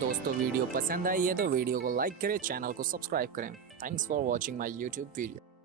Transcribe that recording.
दोस्तों वीडियो पसंद आई है तो वीडियो को लाइक करें, चैनल को सब्सक्राइब करें। Thanks for watching my YouTube video.